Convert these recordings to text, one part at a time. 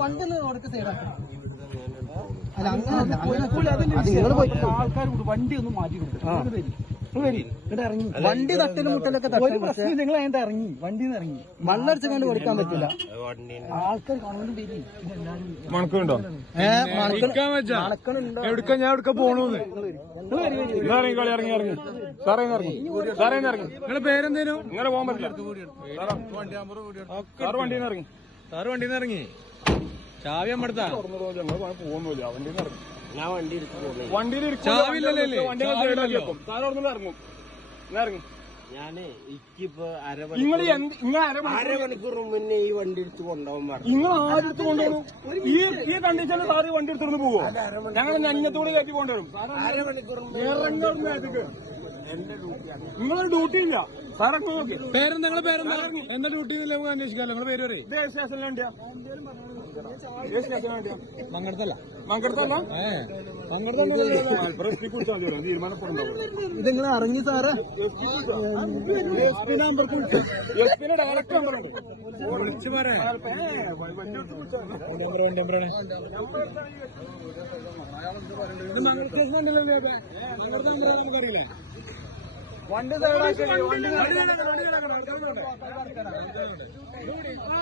വണ്ടി റോഡൊക്കെ സൈഡാക്കണം. അല്ല അങ്ങനല്ല, നിങ്ങൾ പോയി ആൾക്കാർ വണ്ടി ഒന്ന് മാറ്റി കൊടുക്കും. വണ്ടി തട്ടലും മുട്ടലൊക്കെ തട്ടും. പക്ഷേ നിങ്ങൾ അതിന്റെ ഇറങ്ങി വണ്ടിന്ന് ഇറങ്ങി മണ്ണടിച്ച് കണ്ട് കൊടുക്കാൻ പറ്റില്ല. ആൾക്കാർ മണക്കുണ്ടോ? മണക്കണുണ്ടോ? ഞാൻ എവിടെ പോണൂന്ന് ഇറങ്ങി ഇറങ്ങി സാറേ ഇറങ്ങി സാറേ ഇറങ്ങി. നിങ്ങളെ പേരെന്തേലും? ഇങ്ങനെ പോകാൻ പറ്റില്ല. സാറ് വണ്ടിന്ന് ഇറങ്ങി. സാറ് വണ്ടിന്ന് ഇറങ്ങി. ചാവി അമ്മടുത്താ പോകുന്നില്ല. വണ്ടിന്ന് ഇറങ്ങി. ഞാൻ വണ്ടിയിൽ ഇറങ്ങും. ഇറങ്ങി. ഞാനേ എനിക്കിപ്പോ അരമണിക്കൂർ മുന്നേ ഈ വണ്ടി എടുത്ത് കൊണ്ടുപോകാൻ പറഞ്ഞു. നിങ്ങൾ ആരെടുത്ത് കൊണ്ടുപോകും? ഈ കണ്ടീഷനിൽ സാറ് വണ്ടി എടുത്തോണ്ട് പോവോ? ഞങ്ങൾ ഞങ്ങത്തോടെ കയറ്റി കൊണ്ടുവരും. നിങ്ങളൊരു ഡ്യൂട്ടി ഇല്ല സാറെ. പേരെന്താ? നിങ്ങളെ പേരെന്താ? എന്താ ഡ്യൂട്ടി നമുക്ക് അന്വേഷിക്കാമല്ലോ. നിങ്ങളെ പേര് പറയും. ഇത് സ്റ്റേഷനിൽ വേണ്ടിയാ? മങ്കടത്തല്ല. മങ്കടത്തല്ല തീരുമാനപ്പെടുന്നുണ്ടാവും. ഇത് നിങ്ങൾ ഇറങ്ങി സാറ്. എസ്പിന്റെ ഡയറക്റ്റ് നമ്പറുണ്ട്. വിളിച്ചു പറയാം. നമുക്കറിയില്ലേ വണ്ടി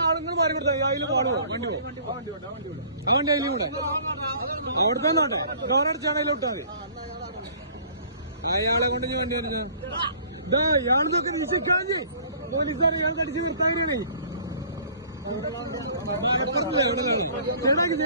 ആളുങ്ങൾ മാറി കൊടുത്താൽ അതിൽ പാടുവോ? വണ്ടി പോകും. ആ വണ്ടി അതിലും കൂടെ അവിടെ തന്നോട്ടെ. ഡോറടിച്ചാണ് അതിൽ വിട്ടാൽ മതി. അയാളെ കൊണ്ട് ഞാൻ വണ്ടി വരുന്നത് ഇതാ. ഇയാളൊക്കെ നിശ്ചയിക്കാതെ പോലീസുകാരെ ഇയാൾ കടിച്ച് നിർത്താനാണ്. ചേടാക്കി